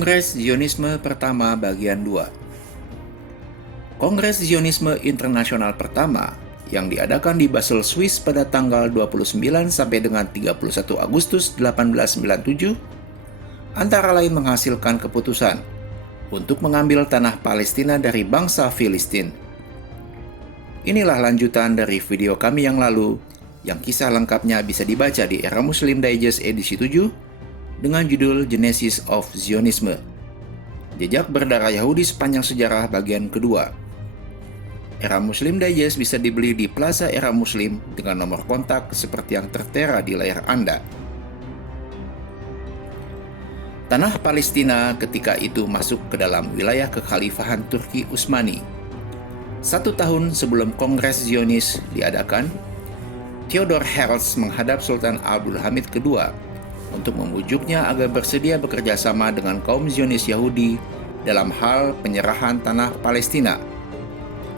Kongres Zionisme Pertama Bagian 2. Kongres Zionisme Internasional Pertama yang diadakan di Basel, Swiss pada tanggal 29 sampai dengan 31 Agustus 1897 antara lain menghasilkan keputusan untuk mengambil tanah Palestina dari bangsa Filistin. Inilah lanjutan dari video kami yang lalu, yang kisah lengkapnya bisa dibaca di Era Muslim Digest edisi 7 dengan judul Genesis of Zionism, Jejak Berdarah Yahudi Sepanjang Sejarah bagian kedua. Era Muslim Digest bisa dibeli di Plaza Era Muslim dengan nomor kontak seperti yang tertera di layar Anda. Tanah Palestina ketika itu masuk ke dalam wilayah kekhalifahan Turki Utsmani. 1 tahun sebelum Kongres Zionis diadakan, Theodor Herzl menghadap Sultan Abdul Hamid II untuk membujuknya agar bersedia bekerja sama dengan kaum Zionis Yahudi dalam hal penyerahan tanah Palestina.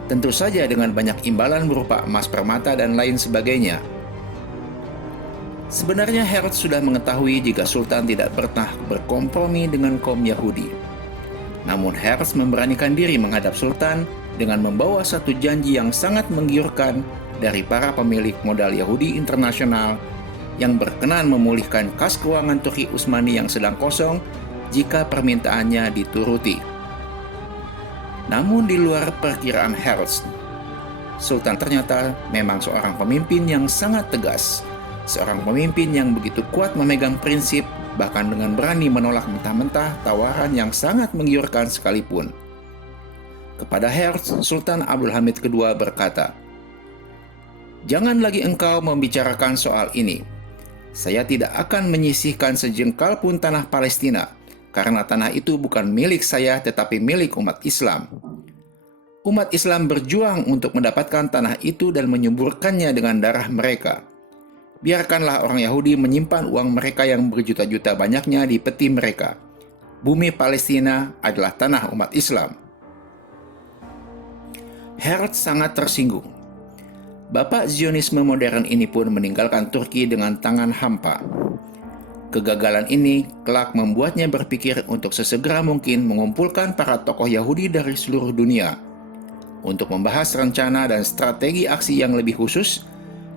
Tentu saja dengan banyak imbalan berupa emas permata dan lain sebagainya. Sebenarnya Herzl sudah mengetahui jika Sultan tidak pernah berkompromi dengan kaum Yahudi. Namun Herzl memberanikan diri menghadap Sultan dengan membawa satu janji yang sangat menggiurkan dari para pemilik modal Yahudi internasional yang berkenan memulihkan kas keuangan Turki Utsmani yang sedang kosong jika permintaannya dituruti. Namun di luar perkiraan Herzl, Sultan ternyata memang seorang pemimpin yang sangat tegas, seorang pemimpin yang begitu kuat memegang prinsip, bahkan dengan berani menolak mentah-mentah tawaran yang sangat menggiurkan sekalipun. Kepada Herzl, Sultan Abdul Hamid II berkata, "Jangan lagi engkau membicarakan soal ini. Saya tidak akan menyisihkan sejengkal pun tanah Palestina, karena tanah itu bukan milik saya tetapi milik umat Islam. Umat Islam berjuang untuk mendapatkan tanah itu dan menyuburkannya dengan darah mereka. Biarkanlah orang Yahudi menyimpan uang mereka yang berjuta-juta banyaknya di peti mereka. Bumi Palestina adalah tanah umat Islam." Herzl sangat tersinggung. Bapak Zionisme modern ini pun meninggalkan Turki dengan tangan hampa. Kegagalan ini kelak membuatnya berpikir untuk sesegera mungkin mengumpulkan para tokoh Yahudi dari seluruh dunia untuk membahas rencana dan strategi aksi yang lebih khusus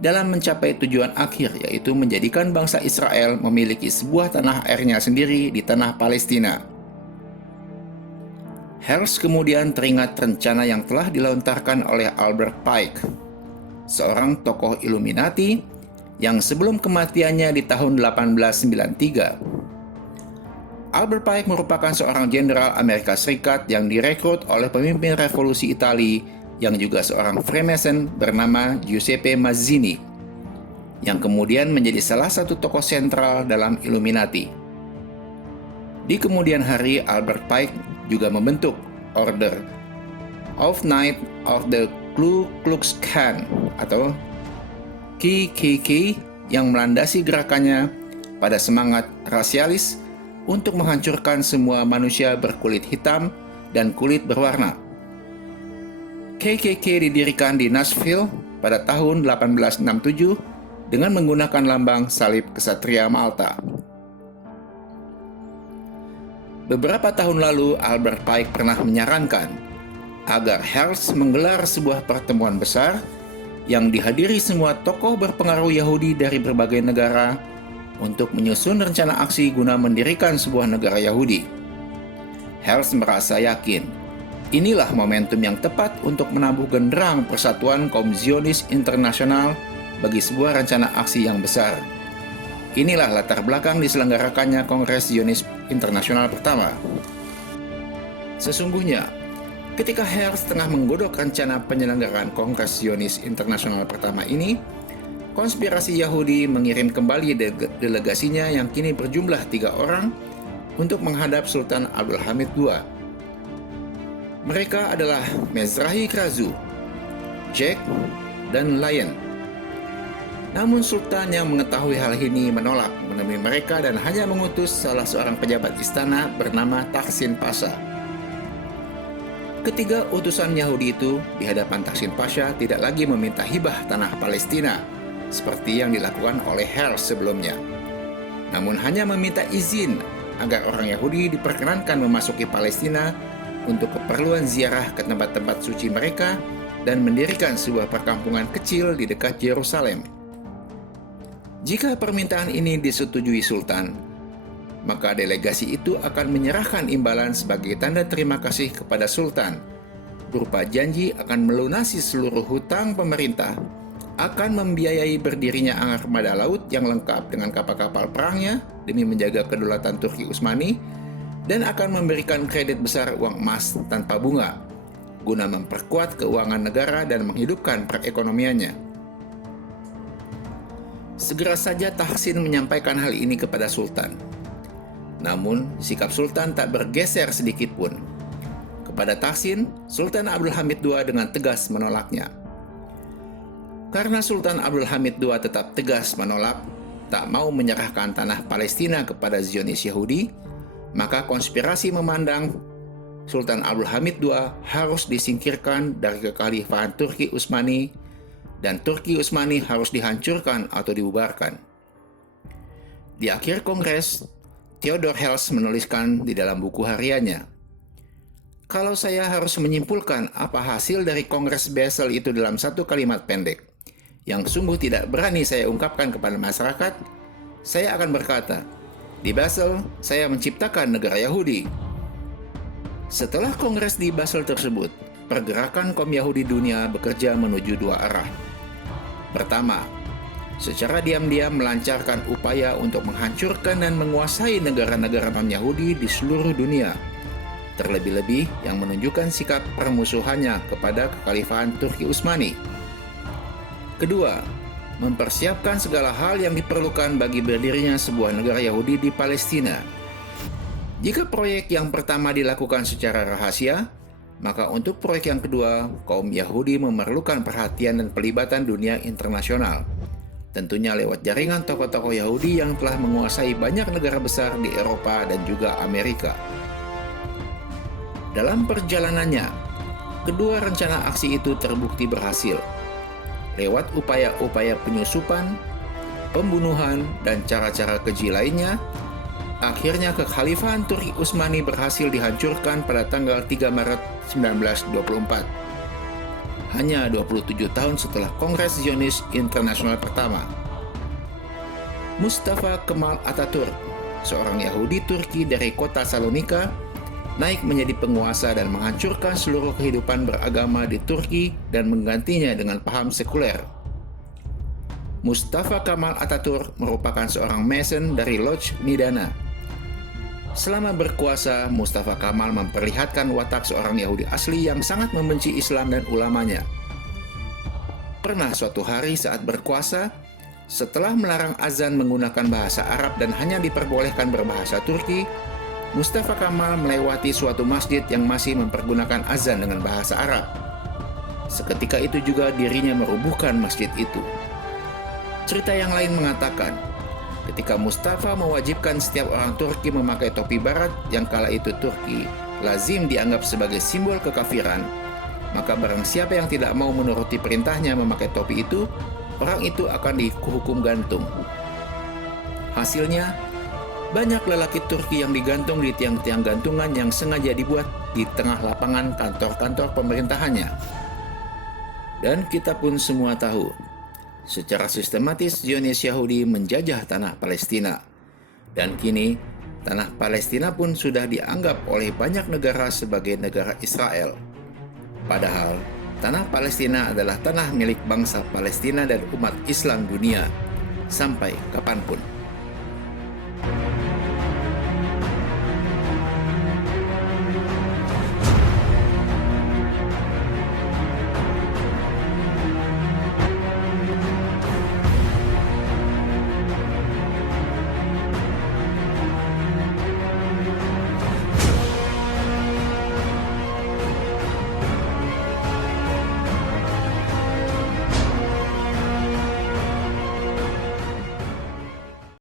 dalam mencapai tujuan akhir, yaitu menjadikan bangsa Israel memiliki sebuah tanah airnya sendiri di tanah Palestina. Herzl kemudian teringat rencana yang telah dilontarkan oleh Albert Pike, seorang tokoh Illuminati yang sebelum kematiannya di tahun 1893. Albert Pike merupakan seorang jenderal Amerika Serikat yang direkrut oleh pemimpin revolusi Italia yang juga seorang Freemason bernama Giuseppe Mazzini, yang kemudian menjadi salah satu tokoh sentral dalam Illuminati. Di kemudian hari, Albert Pike juga membentuk Order of Knights of the Ku Klux Klan atau KKK yang melandasi gerakannya pada semangat rasialis untuk menghancurkan semua manusia berkulit hitam dan kulit berwarna. KKK didirikan di Nashville pada tahun 1867 dengan menggunakan lambang salib kesatria Malta. Beberapa tahun lalu, Albert Pike pernah menyarankan agar Herzl menggelar sebuah pertemuan besar yang dihadiri semua tokoh berpengaruh Yahudi dari berbagai negara untuk menyusun rencana aksi guna mendirikan sebuah negara Yahudi. Herzl merasa yakin inilah momentum yang tepat untuk menabuh genderang persatuan kaum Zionis internasional bagi sebuah rencana aksi yang besar. Inilah latar belakang diselenggarakannya Kongres Zionis Internasional pertama. Sesungguhnya, ketika Herzl tengah menggodok rencana penyelenggaraan Kongres Zionis Internasional pertama ini, konspirasi Yahudi mengirim kembali delegasinya yang kini berjumlah 3 orang untuk menghadap Sultan Abdul Hamid II. Mereka adalah Mezrahi Krazu, Jack, dan Lion. Namun Sultan yang mengetahui hal ini menolak menemui mereka dan hanya mengutus salah seorang pejabat istana bernama Taksin Pasha. Ketiga utusan Yahudi itu di hadapan Taksin Pasha tidak lagi meminta hibah tanah Palestina seperti yang dilakukan oleh Herzl sebelumnya, namun hanya meminta izin agar orang Yahudi diperkenankan memasuki Palestina untuk keperluan ziarah ke tempat-tempat suci mereka dan mendirikan sebuah perkampungan kecil di dekat Yerusalem. Jika permintaan ini disetujui Sultan, maka delegasi itu akan menyerahkan imbalan sebagai tanda terima kasih kepada Sultan, berupa janji akan melunasi seluruh hutang pemerintah, akan membiayai berdirinya armada laut yang lengkap dengan kapal-kapal perangnya demi menjaga kedaulatan Turki Utsmani, dan akan memberikan kredit besar uang emas tanpa bunga, guna memperkuat keuangan negara dan menghidupkan perekonomiannya. Segera saja Tahsin menyampaikan hal ini kepada Sultan. Namun, sikap Sultan tak bergeser sedikit pun. Kepada Tahsin, Sultan Abdul Hamid II dengan tegas menolaknya. Karena Sultan Abdul Hamid II tetap tegas menolak, tak mau menyerahkan tanah Palestina kepada Zionis Yahudi, maka konspirasi memandang Sultan Abdul Hamid II harus disingkirkan dari kekhalifahan Turki Utsmani, dan Turki Utsmani harus dihancurkan atau dibubarkan. Di akhir kongres, Theodor Herzl menuliskan di dalam buku hariannya, "Kalau saya harus menyimpulkan apa hasil dari Kongres Basel itu dalam satu kalimat pendek, yang sungguh tidak berani saya ungkapkan kepada masyarakat, saya akan berkata, di Basel saya menciptakan negara Yahudi." Setelah kongres di Basel tersebut, pergerakan kaum Yahudi dunia bekerja menuju dua arah. Pertama, secara diam-diam melancarkan upaya untuk menghancurkan dan menguasai negara-negara non-Yahudi di seluruh dunia, terlebih-lebih yang menunjukkan sikap permusuhannya kepada kekhalifahan Turki Utsmani. Kedua, mempersiapkan segala hal yang diperlukan bagi berdirinya sebuah negara Yahudi di Palestina. Jika proyek yang pertama dilakukan secara rahasia, maka untuk proyek yang kedua, kaum Yahudi memerlukan perhatian dan pelibatan dunia internasional, tentunya lewat jaringan tokoh-tokoh Yahudi yang telah menguasai banyak negara besar di Eropa dan juga Amerika. Dalam perjalanannya, kedua rencana aksi itu terbukti berhasil. Lewat upaya-upaya penyusupan, pembunuhan, dan cara-cara keji lainnya, akhirnya kekhalifahan Turki Utsmani berhasil dihancurkan pada tanggal 3 Maret 1924. Hanya 27 tahun setelah Kongres Zionis Internasional pertama. Mustafa Kemal Atatürk, seorang Yahudi Turki dari kota Salonika, naik menjadi penguasa dan menghancurkan seluruh kehidupan beragama di Turki dan menggantinya dengan paham sekuler. Mustafa Kemal Atatürk merupakan seorang Mason dari Lodz Nidana. Selama berkuasa, Mustafa Kemal memperlihatkan watak seorang Yahudi asli yang sangat membenci Islam dan ulamanya. Pernah suatu hari saat berkuasa, setelah melarang azan menggunakan bahasa Arab dan hanya diperbolehkan berbahasa Turki, Mustafa Kemal melewati suatu masjid yang masih mempergunakan azan dengan bahasa Arab. Seketika itu juga dirinya merubuhkan masjid itu. Cerita yang lain mengatakan, ketika Mustafa mewajibkan setiap orang Turki memakai topi barat yang kala itu Turki lazim dianggap sebagai simbol kekafiran, maka barang siapa yang tidak mau menuruti perintahnya memakai topi itu, orang itu akan dihukum gantung. Hasilnya, banyak lelaki Turki yang digantung di tiang-tiang gantungan yang sengaja dibuat di tengah lapangan kantor-kantor pemerintahannya. Dan kita pun semua tahu, secara sistematis Zionis Yahudi menjajah tanah Palestina. Dan kini, tanah Palestina pun sudah dianggap oleh banyak negara sebagai negara Israel. Padahal, tanah Palestina adalah tanah milik bangsa Palestina dan umat Islam dunia, sampai kapanpun.